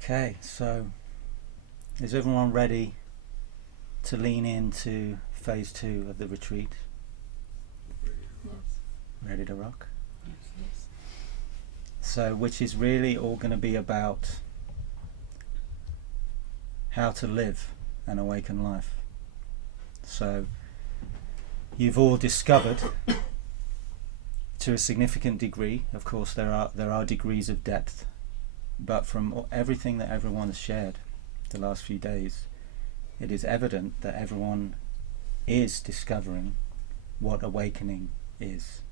Okay, so is everyone ready to lean into phase 2 of the retreat? Yes. Ready to rock? Yes. So, which is really all going to be about how to live an awakened life. So, you've all discovered, to a significant degree, of course there are degrees of depth, but from everything that everyone has shared the last few days, it is evident that everyone is discovering what awakening is.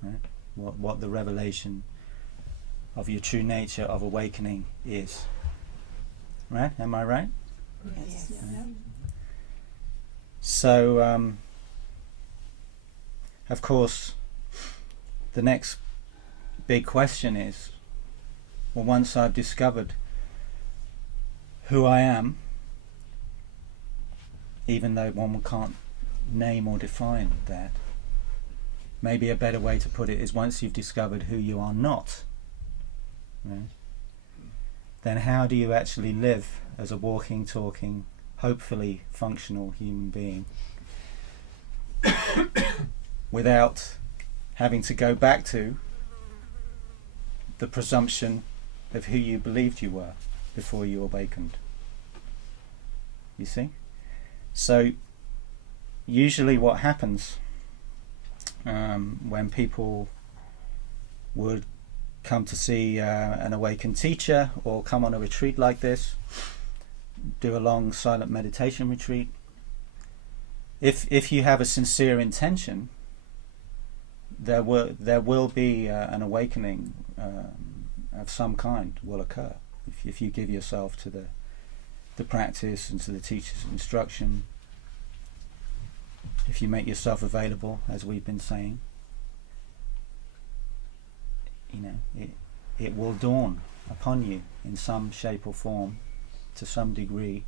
Right? What the revelation of your true nature of awakening is. Right? Am I right? Yes. Yeah. So, of course, the next big question is, well, once I've discovered who I am, even though one can't name or define that, maybe a better way to put it is, once you've discovered who you are not, right, then how do you actually live as a walking, talking, hopefully functional human being without having to go back to the presumption of who you believed you were before you awakened? You see? So usually what happens when people would come to see an awakened teacher or come on a retreat like this, do a long silent meditation retreat, if you have a sincere intention, there will be an awakening of some kind will occur if you give yourself to the practice and to the teacher's instruction, if you make yourself available, as we've been saying. You know, it will dawn upon you in some shape or form, to some degree,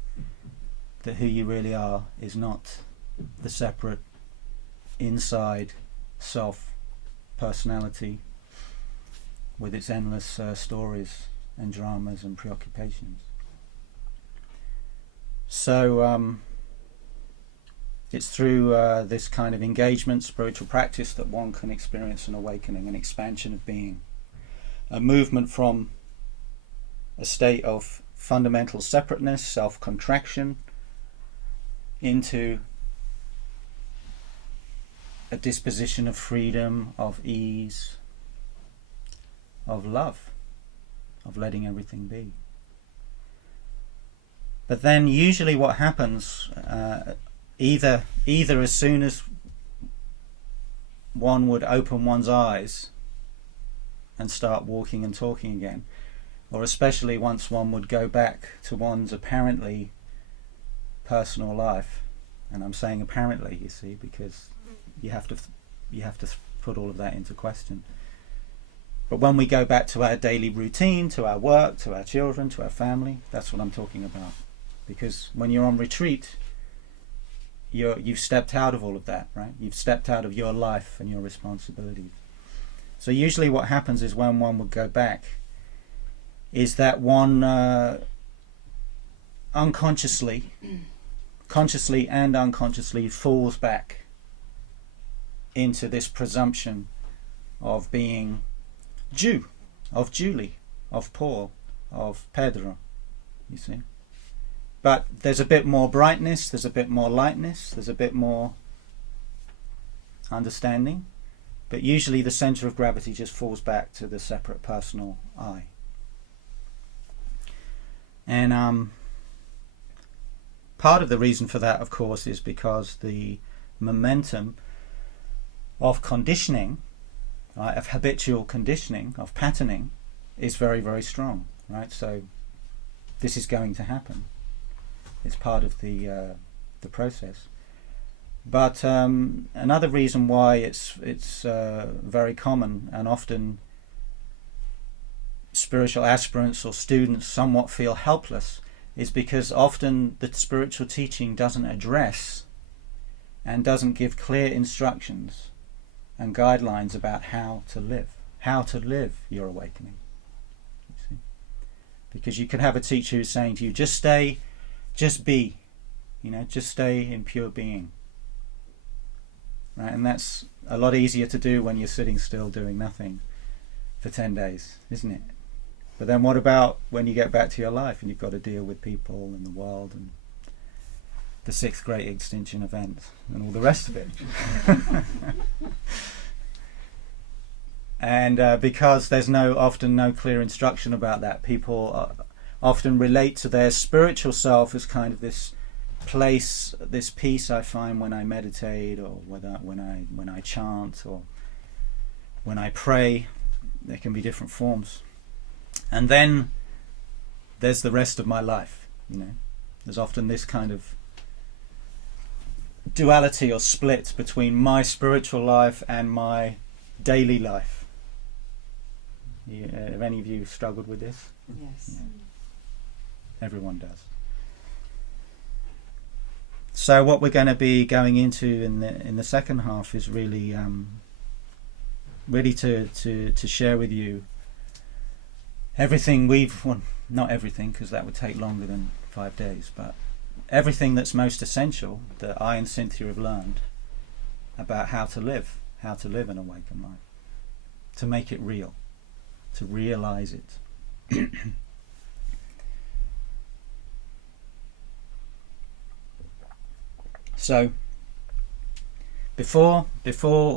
that who you really are is not the separate inside self personality with its endless stories and dramas and preoccupations. So it's through this kind of engagement, spiritual practice, that one can experience an awakening, an expansion of being, a movement from a state of fundamental separateness, self-contraction, into a disposition of freedom, of ease, of love, of letting everything be. But then usually what happens, either as soon as one would open one's eyes and start walking and talking again, or especially once one would go back to one's apparently personal life, and I'm saying apparently, you see, because you have to put all of that into question. But when we go back to our daily routine, to our work, to our children, to our family, that's what I'm talking about. Because when you're on retreat, you've stepped out of all of that, right? You've stepped out of your life and your responsibilities. So usually what happens is, when one would go back, is that one consciously and unconsciously falls back into this presumption of being Jew, of Julie, of Paul, of Pedro, you see. But there's a bit more brightness, there's a bit more lightness, there's a bit more understanding, but usually the center of gravity just falls back to the separate personal I. And part of the reason for that, of course, is because the momentum of conditioning, right, of habitual conditioning, of patterning, is very, very strong, right? So this is going to happen. It's part of the process. But another reason why it's very common, and often spiritual aspirants or students somewhat feel helpless, is because often the spiritual teaching doesn't address and doesn't give clear instructions and guidelines about how to live your awakening. You see? Because you can have a teacher who's saying to you, just be, just stay in pure being. Right? And that's a lot easier to do when you're sitting still doing nothing for 10 days, isn't it? But then what about when you get back to your life and you've got to deal with people and the world and the 6th great extinction event and all the rest of it? And because there's often no clear instruction about that, people often relate to their spiritual self as kind of this place, this peace I find when I meditate, or when I chant, or when I pray. There can be different forms. And then there's the rest of my life. There's often this kind of duality or split between my spiritual life and my daily life. Have any of you struggled with this? Yes. Yeah. Everyone does. So what we're going to be going into in the second half is really to share with you everything not everything, because that would take longer than 5 days, but everything that's most essential that I and Cynthia have learned about how to live an awakened life, to make it real, to realize it. So before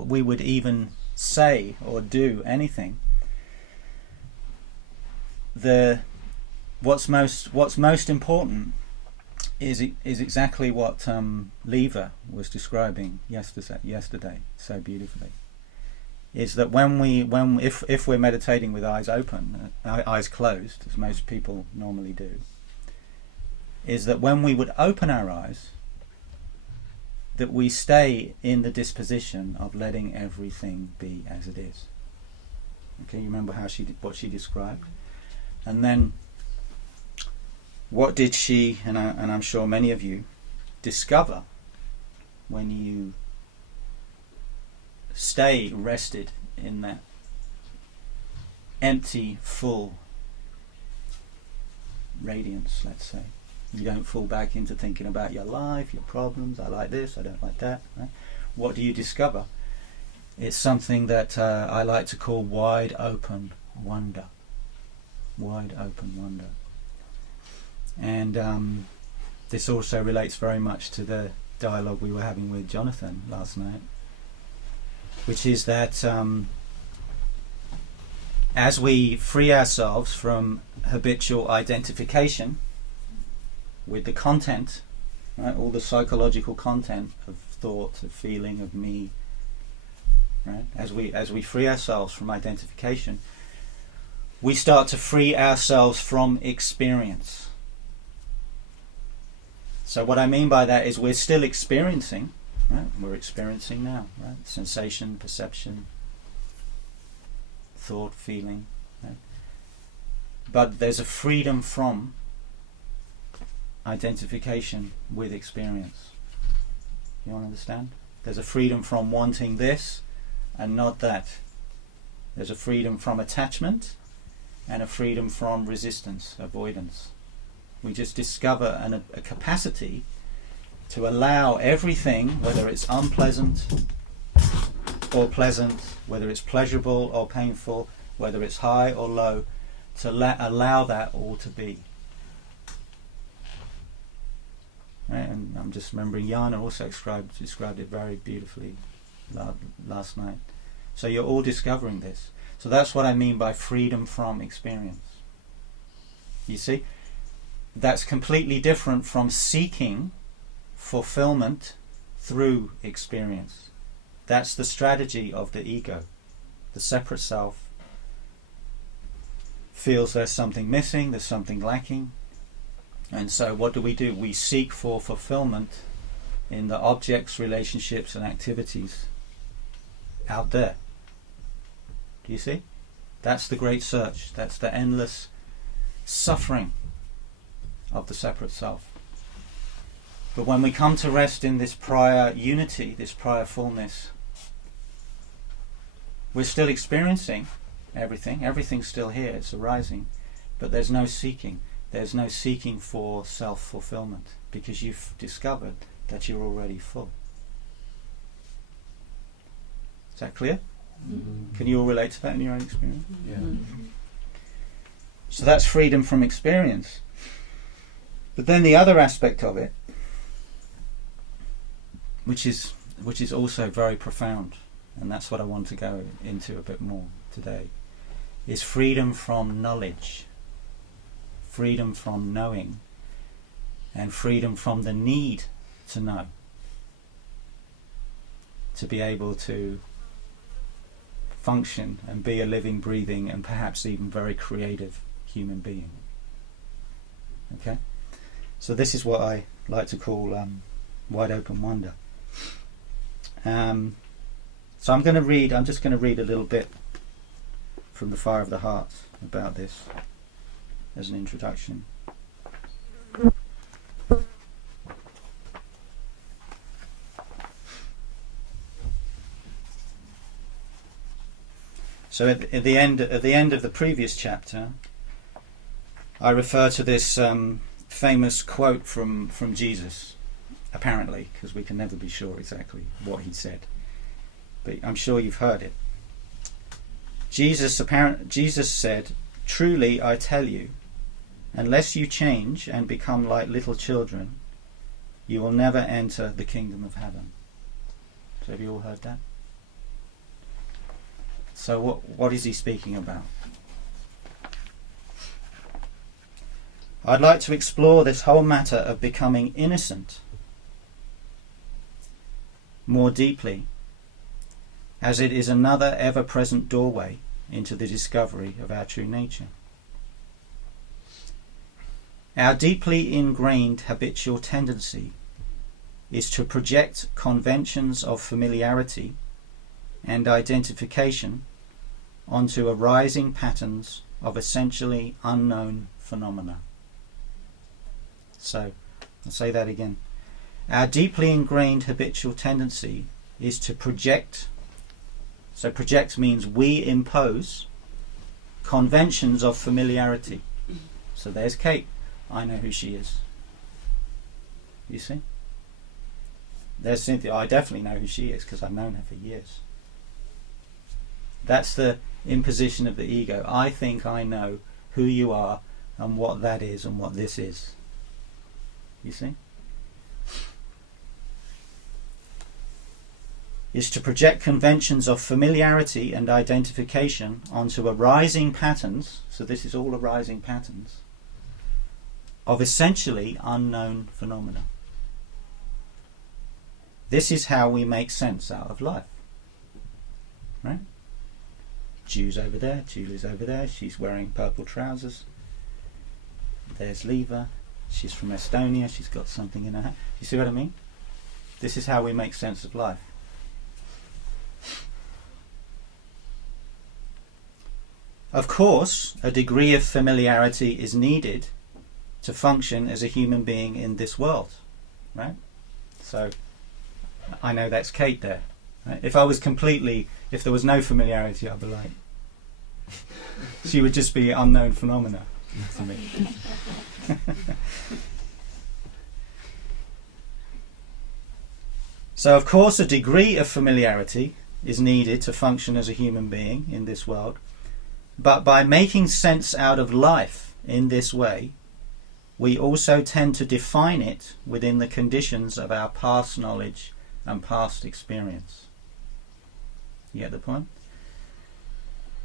we would even say or do anything, what's most important is exactly what Leva was describing yesterday so beautifully. Is that if we're meditating with eyes open, eyes closed, as most people normally do, is that when we would open our eyes, that we stay in the disposition of letting everything be as it is. Okay, you remember what she described? And then what did she, and I'm sure many of you, discover when you stay rested in that empty, full radiance, let's say? You don't fall back into thinking about your life, your problems, I like this, I don't like that. Right? What do you discover? It's something that I like to call wide open wonder. Wide open wonder. And this also relates very much to the dialogue we were having with Jonathan last night, which is that as we free ourselves from habitual identification with the content, right, all the psychological content of thought, of feeling, of me, right, as we free ourselves from identification, we start to free ourselves from experience. So what I mean by that is we're still experiencing, right? We're experiencing now, right? Sensation, perception, thought, feeling, right? But there's a freedom from identification with experience. You want to understand? There's a freedom from wanting this and not that. There's a freedom from attachment and a freedom from resistance, avoidance. We just discover a capacity to allow everything, whether it's unpleasant or pleasant, whether it's pleasurable or painful, whether it's high or low, to allow that all to be. Right? And I'm just remembering Jana also described it very beautifully last night. So you're all discovering this. So that's what I mean by freedom from experience. You see? That's completely different from seeking fulfillment through experience. That's the strategy of the ego. The separate self feels there's something missing, there's something lacking. And so what do? We seek for fulfillment in the objects, relationships and activities out there. Do you see? That's the great search. That's the endless suffering of the separate self. But when we come to rest in this prior unity, this prior fullness, we're still experiencing everything. Everything's still here. It's arising. but there's no seeking. There's no seeking for self-fulfillment, because you've discovered that you're already full. Is that clear? Mm-hmm. Can you all relate to that in your own experience? Yeah. So that's freedom from experience. But then the other aspect of it, which is also very profound, and that's what I want to go into a bit more today, is freedom from knowledge, freedom from knowing, and freedom from the need to know, to be able to function and be a living, breathing, and perhaps even very creative human being. Okay? So this is what I like to call wide open wonder. So I'm just going to read a little bit from the Fire of the Heart about this as an introduction. So at the end of the previous chapter, I refer to this famous quote from Jesus, apparently, because we can never be sure exactly what he said, but I'm sure you've heard it. Jesus said, "Truly I tell you, unless you change and become like little children, you will never enter the kingdom of heaven." So have you all heard that? So what is he speaking about? I'd like to explore this whole matter of becoming innocent more deeply, as it is another ever-present doorway into the discovery of our true nature. Our deeply ingrained habitual tendency is to project conventions of familiarity and identification onto arising patterns of essentially unknown phenomena. So, I'll say that again. Our deeply ingrained habitual tendency is to project. So project means we impose conventions of familiarity. So there's Kate. I know who she is. You see? There's Cynthia. I definitely know who she is because I've known her for years. That's the imposition of the ego. I think I know who you are and what that is and what this is. You see? Is to project conventions of familiarity and identification onto arising patterns, so this is all arising patterns, of essentially unknown phenomena. This is how we make sense out of life. Right? Ju's over there, Julie's over there, she's wearing purple trousers. There's Leva, she's from Estonia, she's got something in her hand. You see what I mean? This is how we make sense of life. Of course, a degree of familiarity is needed to function as a human being in this world, right? So, I know that's Kate there. Right? If there was no familiarity, I'd be like, she would just be unknown phenomena to me. So, of course, a degree of familiarity is needed to function as a human being in this world. But by making sense out of life in this way, we also tend to define it within the conditions of our past knowledge and past experience. You get the point?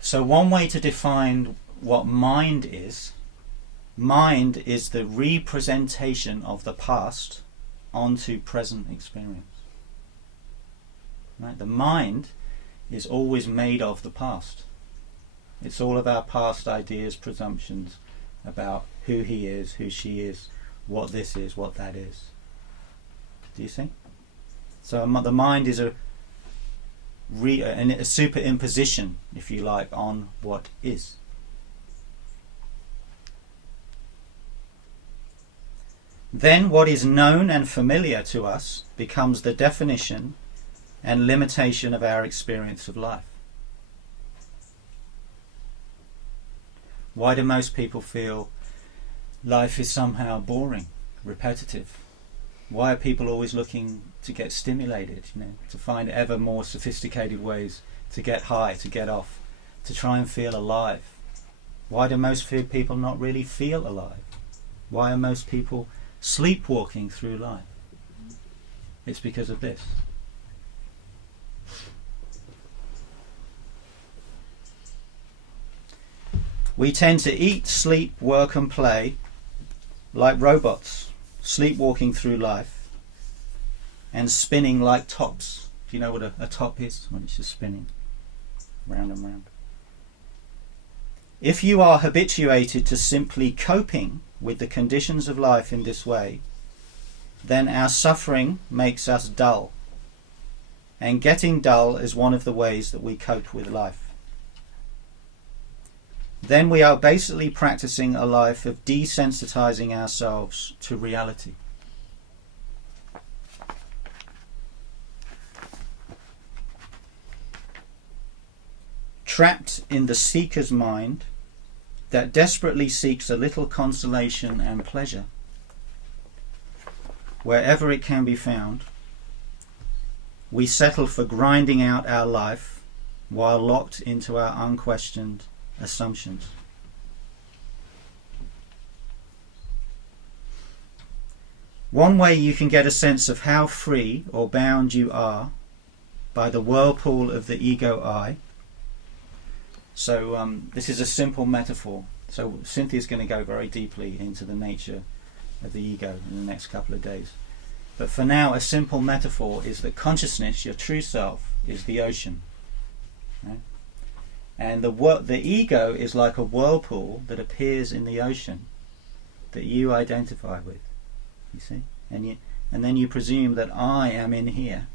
So one way to define what mind is the representation of the past onto present experience. Right? The mind is always made of the past. It's all of our past ideas, presumptions about who he is, who she is, what this is, what that is. Do you see? So the mind is a superimposition, if you like, on what is. Then what is known and familiar to us becomes the definition and limitation of our experience of life. Why do most people feel life is somehow boring, repetitive? Why are people always looking to get stimulated, to find ever more sophisticated ways to get high, to get off, to try and feel alive? Why do most people not really feel alive? Why are most people sleepwalking through life? It's because of this. We tend to eat, sleep, work and play like robots, sleepwalking through life and spinning like tops. Do you know what a top is? When it's just spinning round and round. If you are habituated to simply coping with the conditions of life in this way, then our suffering makes us dull. And getting dull is one of the ways that we cope with life. Then we are basically practicing a life of desensitizing ourselves to reality. Trapped in the seeker's mind that desperately seeks a little consolation and pleasure wherever it can be found, we settle for grinding out our life while locked into our unquestioned assumptions. One way you can get a sense of how free or bound you are by the whirlpool of the ego I. So this is a simple metaphor. So Cynthia's going to go very deeply into the nature of the ego in the next couple of days. But for now, a simple metaphor is that consciousness, your true self, is the ocean. Right? And the ego is like a whirlpool that appears in the ocean that you identify with. You see? And then you presume that I am in here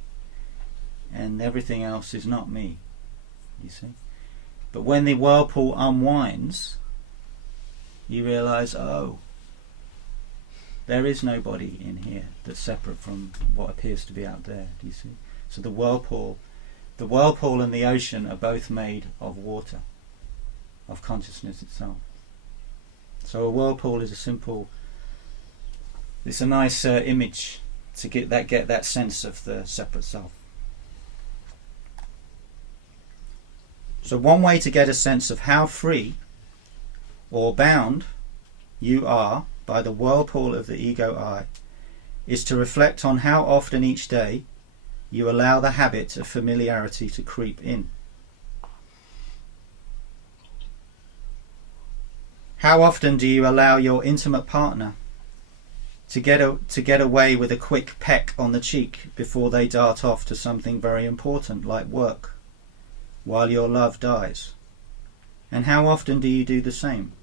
and everything else is not me. You see? But when the whirlpool unwinds, you realize, oh, there is nobody in here that's separate from what appears to be out there. Do you see? So the whirlpool and the ocean are both made of water, of consciousness itself. So a whirlpool is it's a nice image to get that sense of the separate self. So one way to get a sense of how free or bound you are by the whirlpool of the ego I is to reflect on how often each day you allow the habit of familiarity to creep in. How often do you allow your intimate partner to get away with a quick peck on the cheek before they dart off to something very important like work, while your love dies? And how often do you do the same?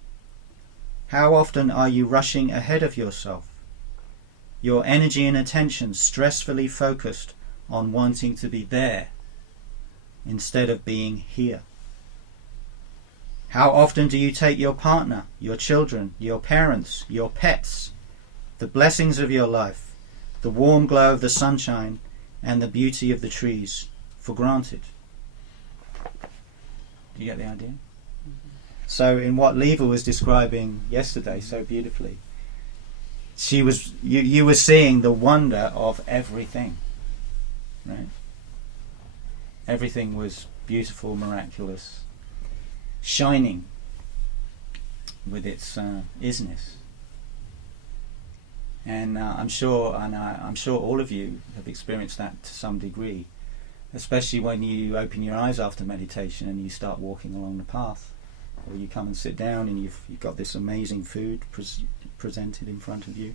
How often are you rushing ahead of yourself, your energy and attention stressfully focused on wanting to be there instead of being here? How often do you take your partner, your children, your parents, your pets, the blessings of your life, the warm glow of the sunshine and the beauty of the trees for granted? Do you get the idea? So in what Leva was describing yesterday so beautifully, you were seeing the wonder of everything, right? Everything was beautiful, miraculous, shining with its isness. And I'm sure all of you have experienced that to some degree, especially when you open your eyes after meditation and you start walking along the path, or you come and sit down and you've got this amazing food presented in front of you.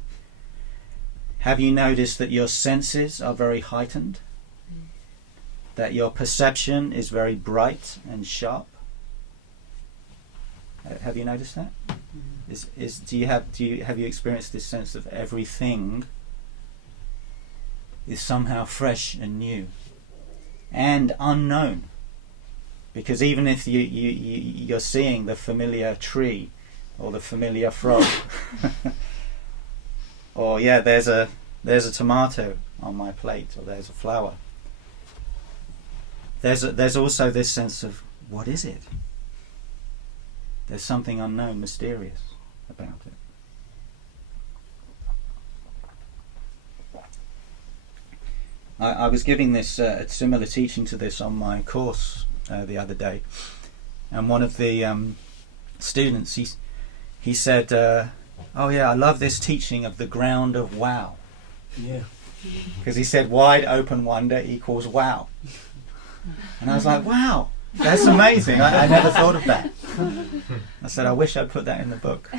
Have you noticed that your senses are very heightened? That your perception is very bright and sharp? Have you noticed that? Have you experienced this sense of everything is somehow fresh and new and unknown? Because even if you're seeing the familiar tree or the familiar frog, or there's a tomato on my plate, or there's a flower, there's also this sense of, what is it? There's something unknown, mysterious about it. I was giving this a similar teaching to this on my course the other day, and one of the students, he said, "Oh yeah, I love this teaching of the ground of wow." Yeah. Because he said wide open wonder equals wow. And I was like, wow, that's amazing. I never thought of that. I said, I wish I'd put that in the book.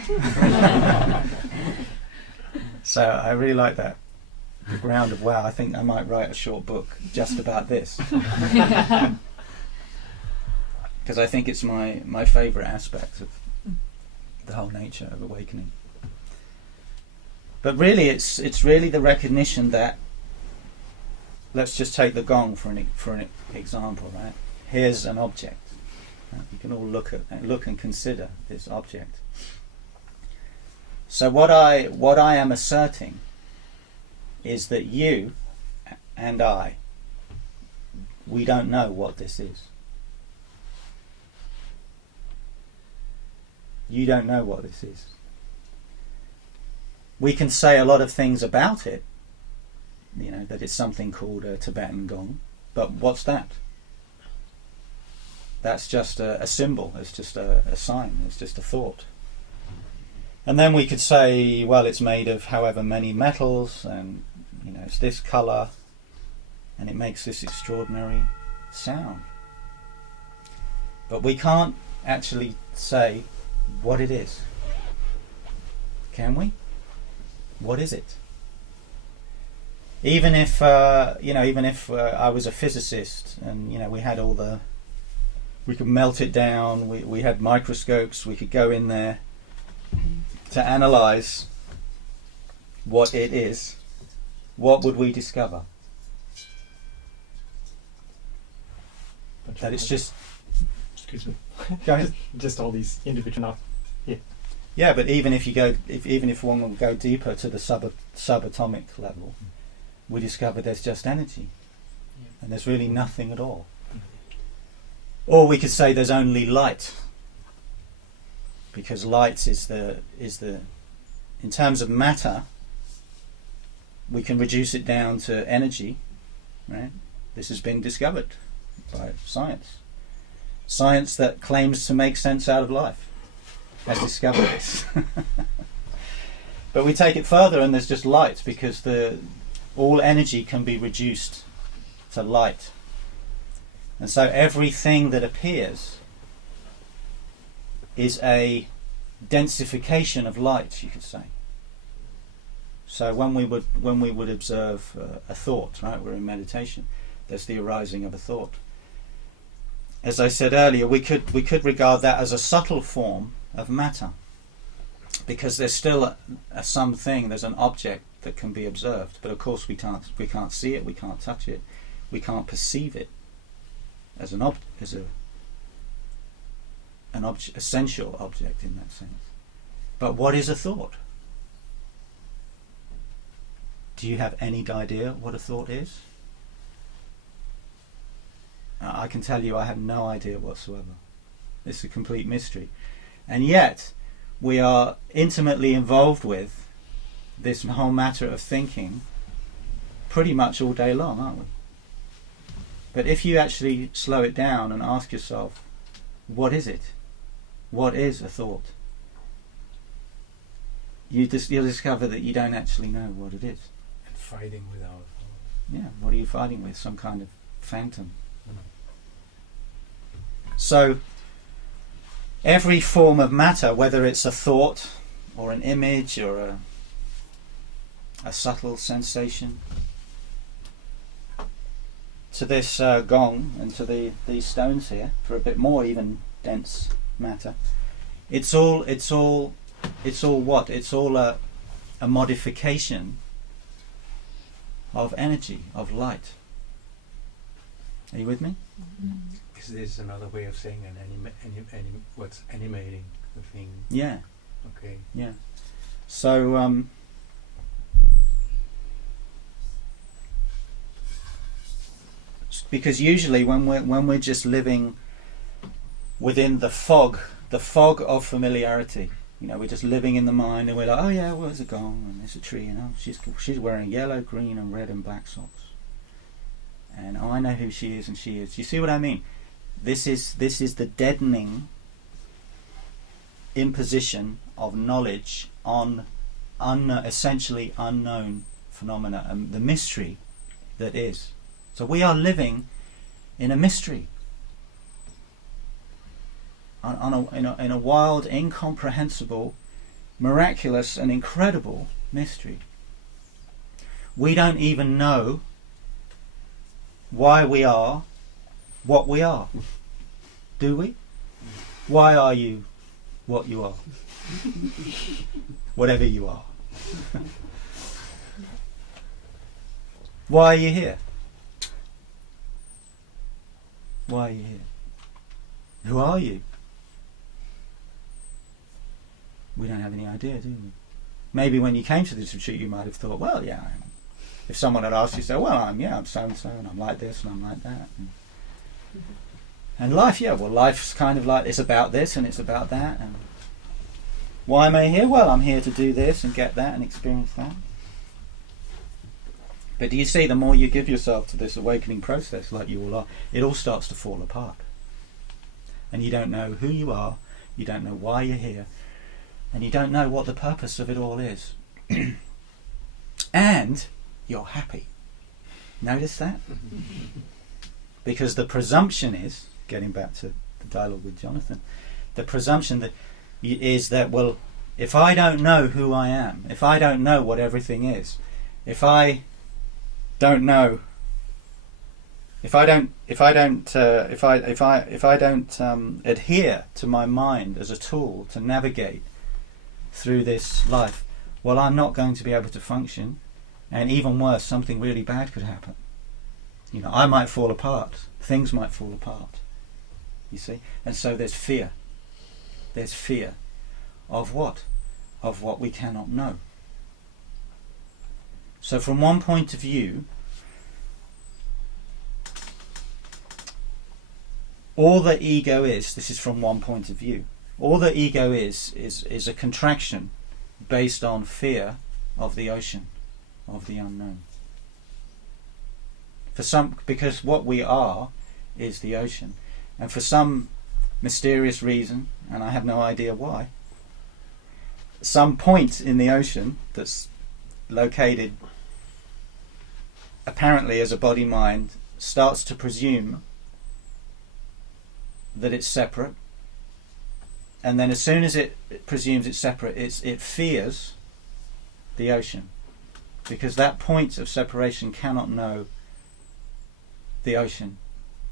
So I really like that. The ground of wow. I think I might write a short book just about this. Because I think it's my favourite aspect of the whole nature of awakening. But really, it's really the recognition that, let's just take the gong for an example, right? Here's an object. Right? You can all look and consider this object. So what I am asserting is that you and I, we don't know what this is. You don't know what this is. We can say a lot of things about it, you know, that it's something called a Tibetan gong, but what's that? That's just a symbol, it's just a sign, it's just a thought. And then we could say, well, it's made of however many metals, and you know, it's this colour, and it makes this extraordinary sound. But we can't actually say what it is. Can we? What is it? Even if I was a physicist, and you know, we could melt it down. We had microscopes. We could go in there to analyze what it is. What would we discover? That it's just. Excuse me. Go ahead. Just all these individual. Yeah, but even if one will go deeper to the subatomic level, we discover there's just energy, and there's really nothing at all. Or we could say there's only light, because light is the in terms of matter, we can reduce it down to energy, right? This has been discovered by science. Science that claims to make sense out of life has discovered this. But we take it further, and there's just light, because all energy can be reduced to light. And so everything that appears is a densification of light, you could say. So when we would observe a thought, right, we're in meditation, there's the arising of a thought. As I said earlier, we could regard that as a subtle form of matter, because there's still something, there's an object that can be observed, but of course we can't see it, we can't touch it, we can't perceive it as an essential object in that sense. But what is a thought? Do you have any idea what a thought is? I can tell you I have no idea whatsoever. It's a complete mystery. And yet, we are intimately involved with this whole matter of thinking pretty much all day long, aren't we? But if you actually slow it down and ask yourself, what is it? What is a thought? You'll discover that you don't actually know what it is. And fighting with our thoughts. Yeah, what are you fighting with? Some kind of phantom. So, every form of matter, whether it's a thought or an image or a subtle sensation, to this gong and to these stones here, for a bit more even dense matter, it's all what? It's all a modification of energy, of light. Are you with me? Mm-hmm. Is this another way of saying what's animating the thing? Yeah. Okay. Yeah. So because usually when we're just living within the fog the fog of familiarity. You know, we're just living in the mind, and we're like, oh yeah, where's it gone? And there's a tree, and oh, she's wearing yellow, green, and red and black socks. And oh, I know who she is, and she is. You see what I mean? This is the deadening imposition of knowledge on essentially unknown phenomena, and the mystery that is. So we are living in a mystery, in a wild, incomprehensible, miraculous and incredible mystery. We don't even know why we are what we are, do we? Why are you what you are? Whatever you are. Why are you here? Why are you here? Who are you? We don't have any idea, do we? Maybe when you came to this retreat you might have thought, well, yeah, if someone had asked you, say, well, I'm so-and-so, and I'm like this, and I'm like that. And life, life's kind of like, it's about this, and it's about that. And why am I here? Well, I'm here to do this, and get that, and experience that. But do you see, the more you give yourself to this awakening process, like you all are, it all starts to fall apart. And you don't know who you are, you don't know why you're here, and you don't know what the purpose of it all is. And you're happy. Notice that? Because the presumption is, getting back to the dialogue with Jonathan, the presumption that is that, well, if I don't know who I am, if I don't know what everything is, if I don't adhere to my mind as a tool to navigate through this life, well, I'm not going to be able to function, and even worse, something really bad could happen. You know, I might fall apart, things might fall apart, you see. And so there's fear. There's fear of what? Of what we cannot know. So from one point of view, all the ego is, this is from one point of view, all the ego is a contraction based on fear of the ocean, of the unknown. Because what we are is the ocean. And for some mysterious reason, and I have no idea why, some point in the ocean that's located apparently as a body-mind starts to presume that it's separate, and then as soon as it presumes it's separate, it fears the ocean, because that point of separation cannot know the ocean.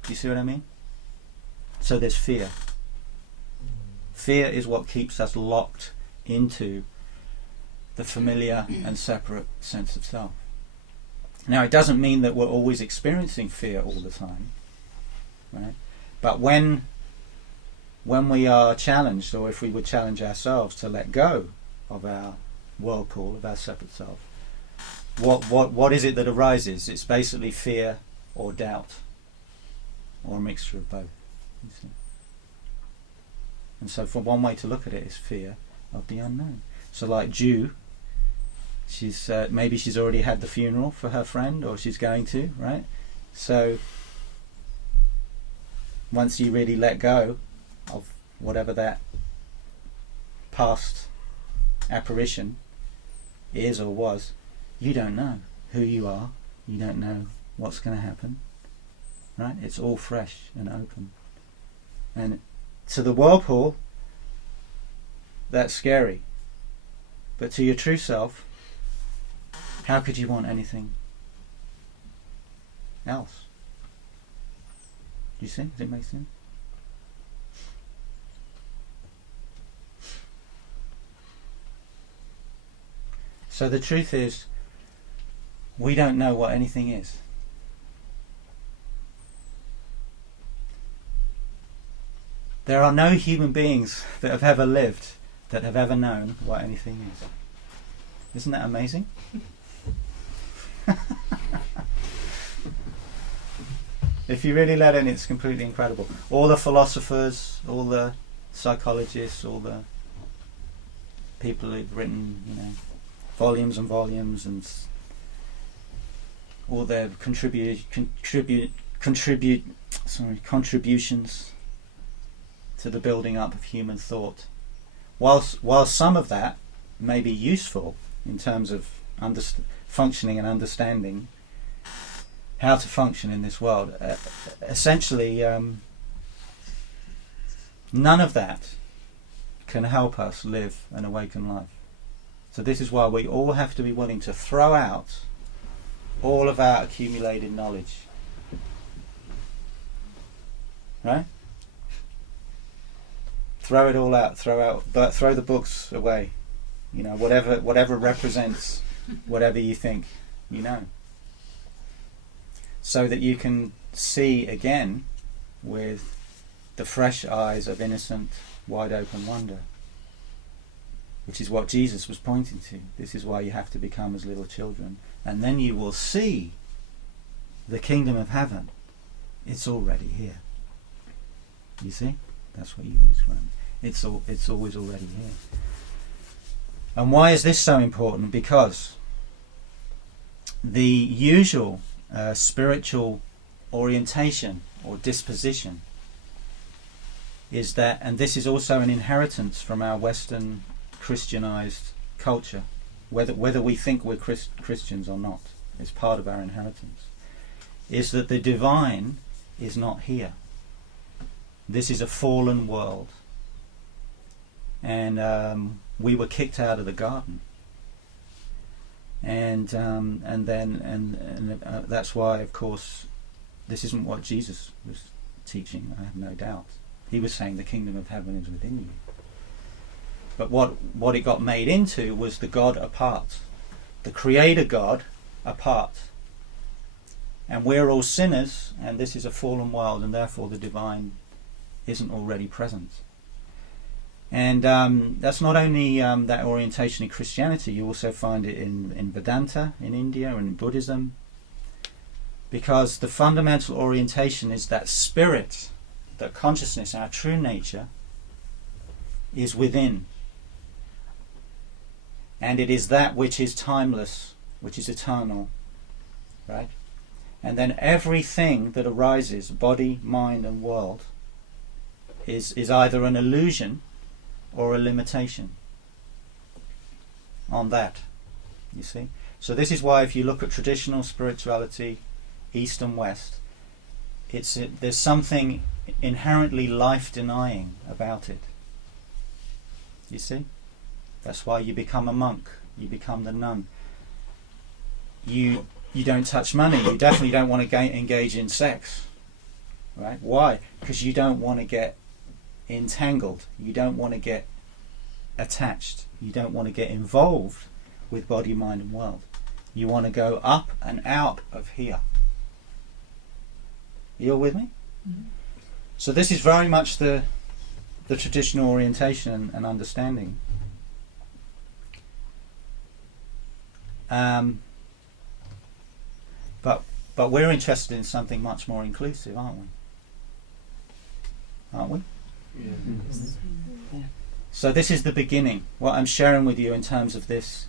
Do you see what I mean? So there's fear. Fear is what keeps us locked into the familiar and separate sense of self. Now, it doesn't mean that we're always experiencing fear all the time, right? But when we are challenged, or if we would challenge ourselves to let go of our whirlpool, of our separate self, what is it that arises? It's basically fear or doubt, or a mixture of both. You see? And so, for one way to look at it is fear of the unknown. So, like Ju, she's maybe she's already had the funeral for her friend, or she's going to, right? So, once you really let go of whatever that past apparition is or was, you don't know who you are, you don't know what's going to happen, right? It's all fresh and open. And to the whirlpool, that's scary. But to your true self, how could you want anything else? Do you see? Does it make sense? So the truth is, we don't know what anything is. There are no human beings that have ever lived that have ever known what anything is. Isn't that amazing? If you really let in, it's completely incredible. All the philosophers, all the psychologists, all the people who've written, volumes and volumes, and all their contributions to the building up of human thought. While some of that may be useful in terms of functioning and understanding how to function in this world, essentially none of that can help us live an awakened life. So this is why we all have to be willing to throw out all of our accumulated knowledge. Right? Throw it all out, throw the books away. Whatever represents whatever you think you know. So that you can see again with the fresh eyes of innocent, wide open wonder. Which is what Jesus was pointing to. This is why you have to become as little children. And then you will see the kingdom of heaven. It's already here. You see? That's what you were describing. It's always already here. And why is this so important? Because the usual spiritual orientation or disposition is that, and this is also an inheritance from our Western Christianized culture, whether we think we're Christians or not, it's part of our inheritance, is that the divine is not here. This is a fallen world, and we were kicked out of the garden, and that's why, of course, this isn't what Jesus was teaching. I have no doubt. He was saying the kingdom of heaven is within you. But what it got made into was the God apart, the Creator God apart. And we're all sinners, and this is a fallen world, and therefore the divine isn't already present. And that's not only that orientation in Christianity, you also find it in Vedanta in India and in Buddhism, because the fundamental orientation is that spirit, that consciousness, our true nature, is within. And it is that which is timeless, which is eternal, right? And then everything that arises, body, mind and world, is either an illusion or a limitation on that, you see. So this is why if you look at traditional spirituality, East and West, there's something inherently life-denying about it, you see. That's why you become a monk, you become the nun. You don't touch money, you definitely don't want to engage in sex, right? Why? Because you don't want to get entangled, you don't want to get attached, you don't want to get involved with body, mind and world. You want to go up and out of here. You all with me? Mm-hmm. So this is very much the traditional orientation and understanding. But we're interested in something much more inclusive, aren't we? Aren't we? Yeah. Mm-hmm. Yeah. So this is the beginning. What I'm sharing with you in terms of this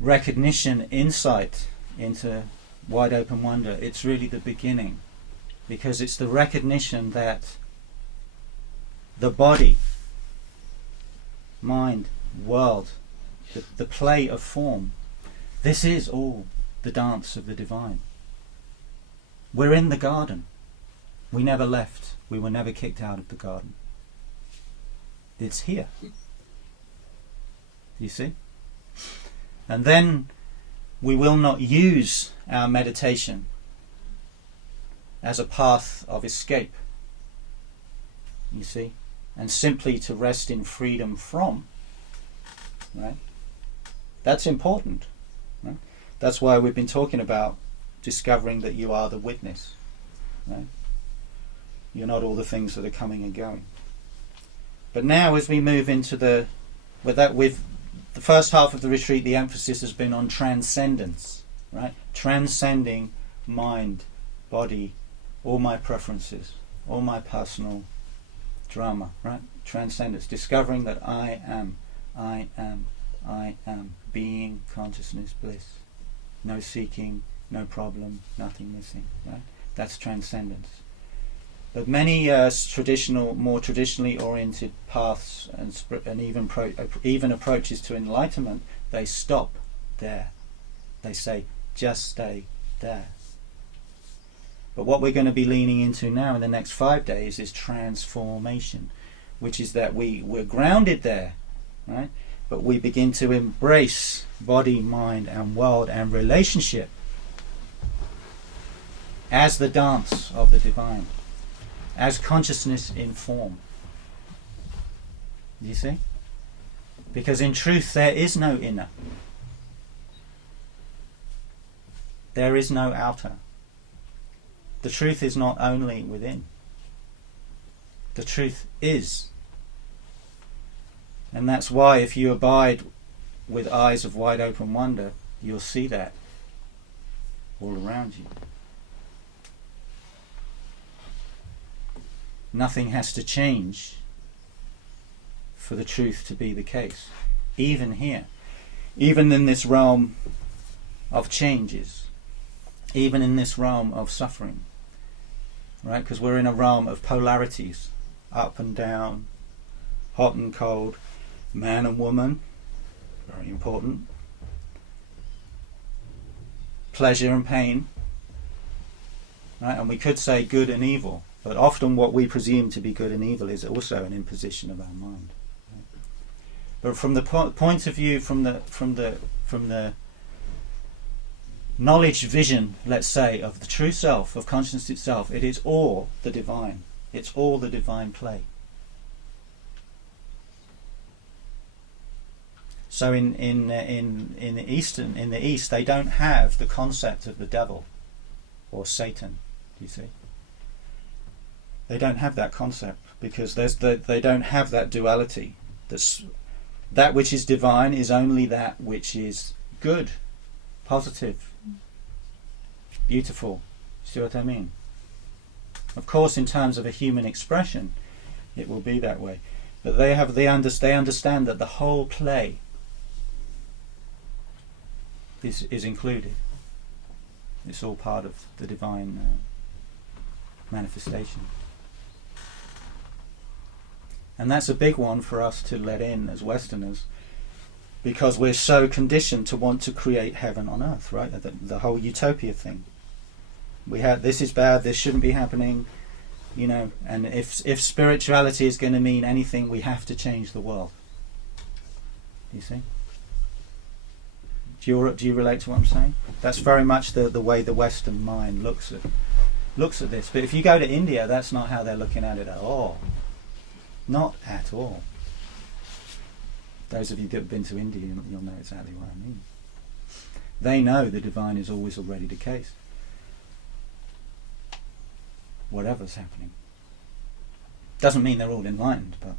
recognition, insight into wide open wonder, it's really the beginning. Because it's the recognition that the body, mind, world, the play of form, this is all the dance of the divine. We're in the garden. We never left. We were never kicked out of the garden. It's here. You see? And then we will not use our meditation as a path of escape. You see? And simply to rest in freedom from. Right? That's important. Right? That's why we've been talking about discovering that you are the witness. Right? You're not all the things that are coming and going. But now as we move into with the first half of the retreat, the emphasis has been on transcendence, right? Transcending mind, body, all my preferences, all my personal drama, right? Transcendence, discovering that I am being, consciousness, bliss. No seeking, no problem, nothing missing, right? That's transcendence. But many more traditionally oriented paths and even approaches to enlightenment, they stop there. They say, just stay there. But what we're going to be leaning into now in the next 5 days is transformation, which is that we're grounded there, right? But we begin to embrace body, mind, and world and relationship as the dance of the divine, as consciousness in form. Do you see? Because in truth there is no inner. There is no outer. The truth is not only within. The truth is. And that's why if you abide with eyes of wide open wonder, you'll see that all around you. Nothing has to change for the truth to be the case. Even here. Even in this realm of changes. Even in this realm of suffering. Right? Because we're in a realm of polarities. Up and down. Hot and cold. Man and woman. Very important. Pleasure and pain. Right? And we could say good and evil. But often what we presume to be good and evil is also an imposition of our mind. Right? But from the point of view, from the knowledge vision, let's say, of the true self, of consciousness itself, it is all the divine. It's all the divine play. So in the East, they don't have the concept of the devil or Satan. Do you see? They don't have that concept because they don't have that duality. That which is divine is only that which is good, positive, beautiful. See what I mean? Of course, in terms of a human expression, it will be that way. But they understand that the whole play is included. It's all part of the divine manifestation. And that's a big one for us to let in as Westerners, because we're so conditioned to want to create heaven on earth, right? The whole utopia thing. We have, this is bad, this shouldn't be happening, you know, and if spirituality is going to mean anything, we have to change the world. Do you see? Do you relate to what I'm saying? That's very much the way the Western mind looks at this. But if you go to India, that's not how they're looking at it at all. Not at all. Those of you that have been to India, you'll know exactly what I mean. They know the divine is always already the case. Whatever's happening. Doesn't mean they're all enlightened, but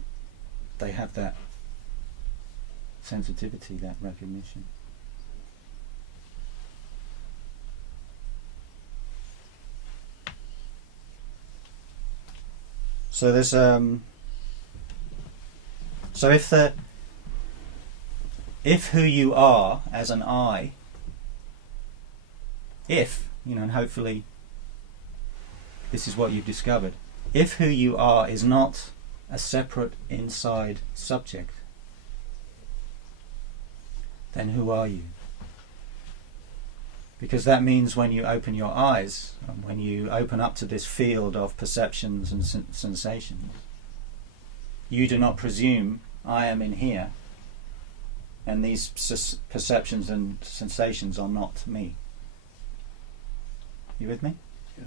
they have that sensitivity, that recognition. So there's so if who you are as an I, and hopefully this is what you've discovered, if who you are is not a separate inside subject, then who are you? Because that means when you open your eyes, and when you open up to this field of perceptions and sensations, you do not presume I am in here and these perceptions and sensations are not me. You with me? Yeah.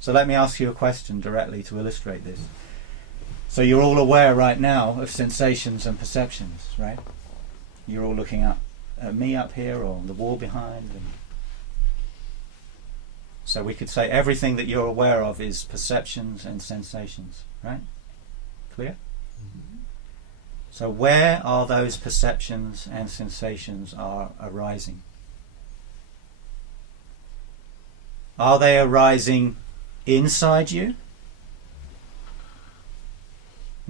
So let me ask you a question directly to illustrate this. So you're all aware right now of sensations and perceptions, right? You're all looking up at me up here or the wall behind. So we could say everything that you're aware of is perceptions and sensations, right? Clear? Mm-hmm. So where are those perceptions and sensations are arising? Are they arising inside you?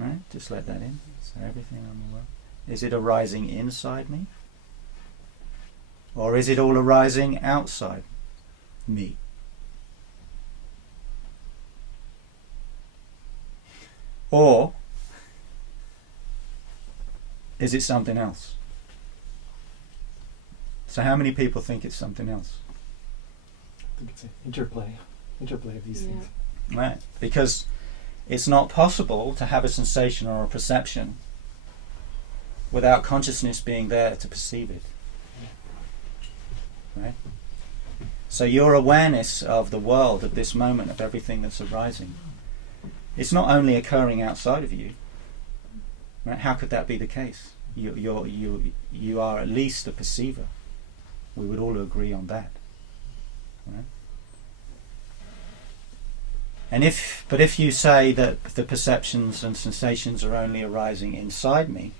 Right? Just let that in. So everything I'm aware. Is it arising inside me? Or is it all arising outside me? Or is it something else? So how many people think it's something else? I think it's an interplay of these things. Right, because it's not possible to have a sensation or a perception without consciousness being there to perceive it. Right? So your awareness of the world at this moment, of everything that's arising, it's not only occurring outside of you. Right? How could that be the case? You are at least a perceiver. We would all agree on that. Right? But if you say that the perceptions and sensations are only arising inside me,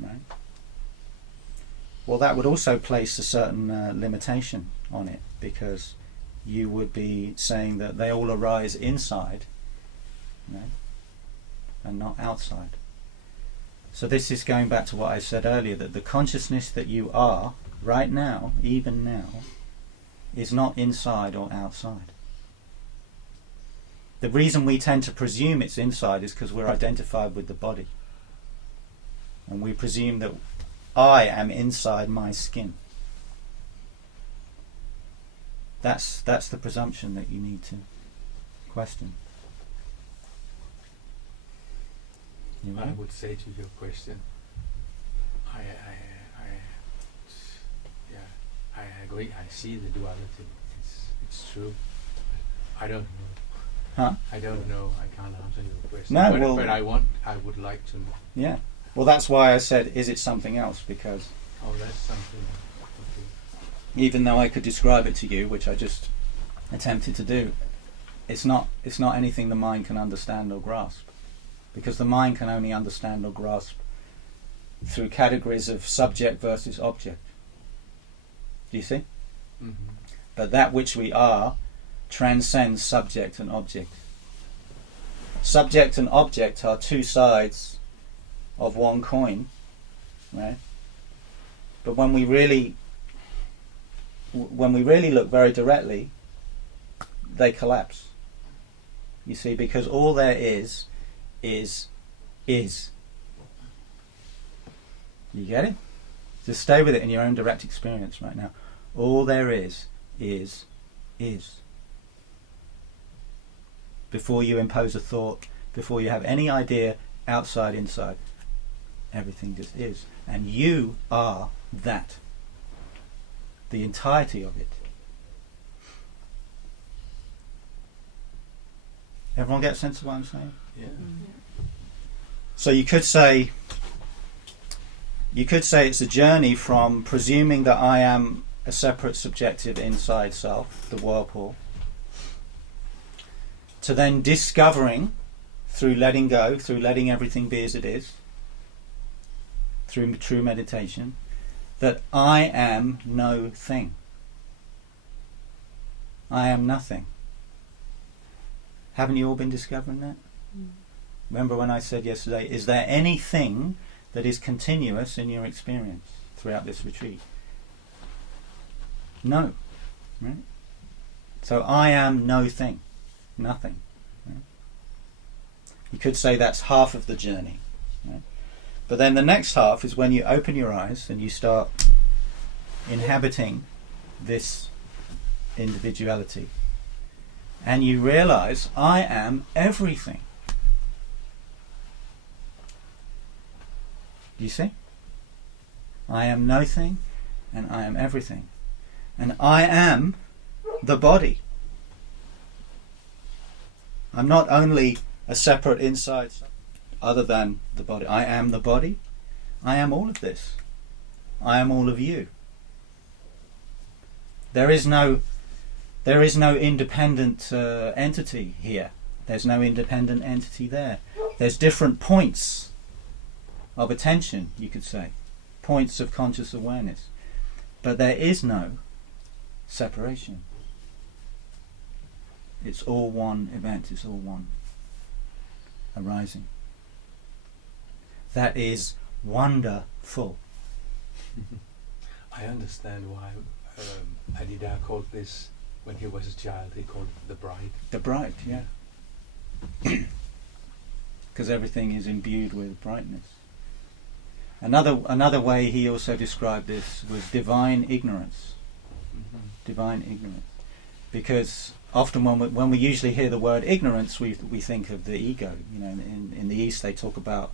right? Well, that would also place a certain limitation on it, because you would be saying that they all arise inside, right, and not outside. So this is going back to what I said earlier, that the consciousness that you are right now, even now, is not inside or outside. The reason we tend to presume it's inside is because we're identified with the body. And we presume that I am inside my skin. That's the presumption that you need to question. You I right? would say to your question, I agree. I see the duality. It's true. I don't know. Huh? I don't know. I can't answer your question. No, but, well- but I would like to know. Yeah. Well, that's why I said, is it something else? Because Oh, that's something. Okay. even though I could describe it to you, which I just attempted to do, it's not anything the mind can understand or grasp, because the mind can only understand or grasp through categories of subject versus object. Do you see? Mm-hmm. But that which we are transcends subject and object. Subject and object are two sides of one coin, right? But when we really look very directly, they collapse. You see, because all there is. You get it? Just stay with it in your own direct experience right now. All there is. Before you impose a thought, before you have any idea, outside, inside, everything just is. And you are that. The entirety of it. Everyone get a sense of what I'm saying? Yeah. So you could say it's a journey from presuming that I am a separate subjective inside self, the whirlpool, to then discovering, through letting go, through letting everything be as it is, through true meditation, that I am no thing. I am nothing. Haven't you all been discovering that? Remember when I said yesterday, is there anything that is continuous in your experience throughout this retreat? No. Right? So I am no thing. Nothing. Right? You could say that's half of the journey. Right? But then the next half is when you open your eyes and you start inhabiting this individuality. And you realize, I am everything. Do you see? I am nothing and I am everything. And I am the body. I'm not only a separate inside other than the body. I am the body. I am all of this. I am all of you. There is no independent entity here. There's no independent entity there. There's different points of attention, you could say, points of conscious awareness. But there is no separation. It's all one event, it's all one arising. that is wonderful. I understand why Adida called this, when he was a child, he called it the bride. The bright, yeah. Because everything is imbued with brightness. Another way he also described this was divine ignorance. Mm-hmm. Divine ignorance. Because often when we usually hear the word ignorance, we think of the ego. You know, in the East they talk about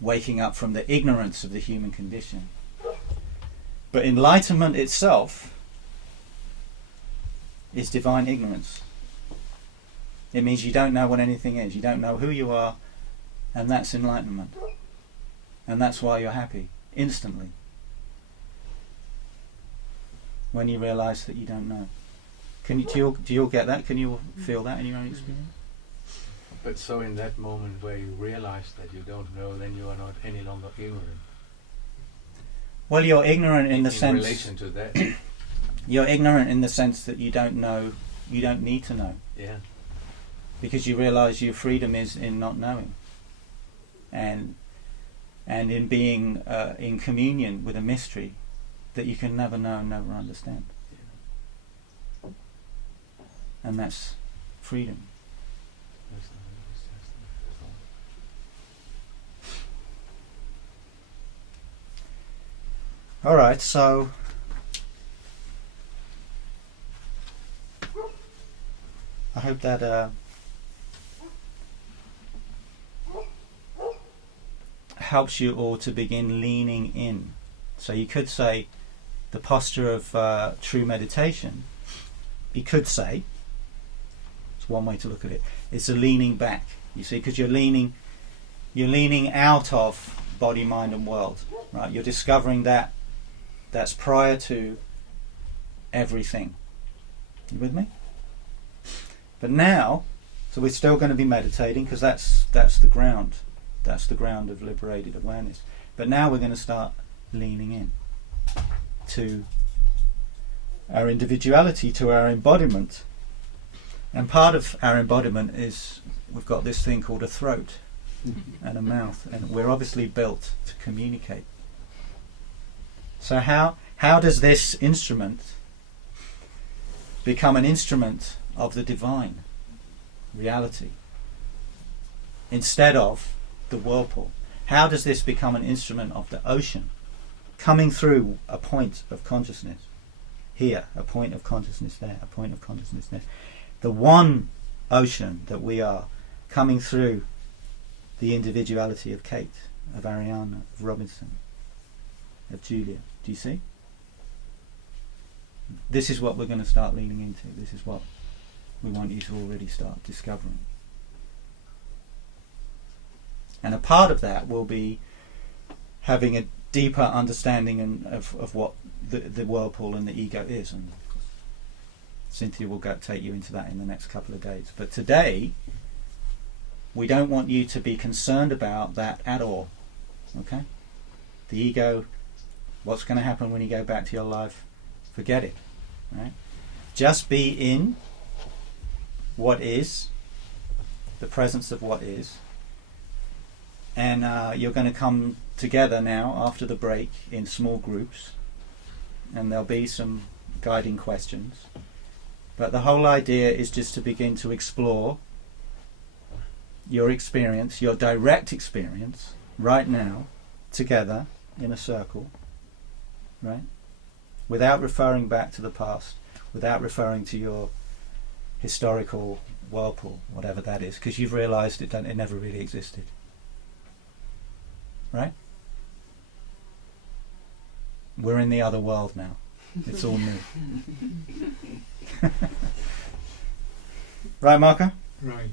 waking up from the ignorance of the human condition. But enlightenment itself is divine ignorance. It means you don't know what anything is. You don't know who you are, and that's enlightenment. And that's why you're happy, instantly. When you realise that you don't know. Do you all get that? Can you all feel that in your own experience? But so in that moment where you realize that you don't know, then you are not any longer ignorant. Well, you're ignorant in the sense... In relation to that. You're ignorant in the sense that you don't know, you don't need to know. Yeah. Because you realise your freedom is in not knowing. And in being in communion with a mystery that you can never know and never understand. Yeah. And that's freedom. That's not All right, so I hope that helps you all to begin leaning in. So you could say the posture of true meditation, you could say, it's one way to look at it, it's a leaning back, you see, because you're leaning out of body, mind and world, right? You're discovering that that's prior to everything. You with me? But now, so we're still going to be meditating because that's the ground. That's the ground of liberated awareness. But now we're going to start leaning in to our individuality, to our embodiment. And part of our embodiment is we've got this thing called a throat and a mouth, and we're obviously built to communicate. So how does this instrument become an instrument of the divine reality instead of the whirlpool? How does this become an instrument of the ocean coming through a point of consciousness here, a point of consciousness there, a point of consciousness there? The one ocean that we are, coming through the individuality of Kate, of Ariana, of Robinson, of Julia. Do you see? This is what we're going to start leaning into. This is what we want you to already start discovering. And a part of that will be having a deeper understanding of what the whirlpool and the ego is. And Cynthia will take you into that in the next couple of days. But today, we don't want you to be concerned about that at all. Okay? The ego, what's going to happen when you go back to your life? Forget it. Right? Just be in what is, the presence of what is. And you're going to come together now after the break in small groups, and there'll be some guiding questions. But the whole idea is just to begin to explore your experience, your direct experience, right now, together in a circle, right? Without referring back to the past, without referring to your historical whirlpool, whatever that is, because you've realised it never really existed. Right? We're in the other world now. It's all new. Right, Marco? Right.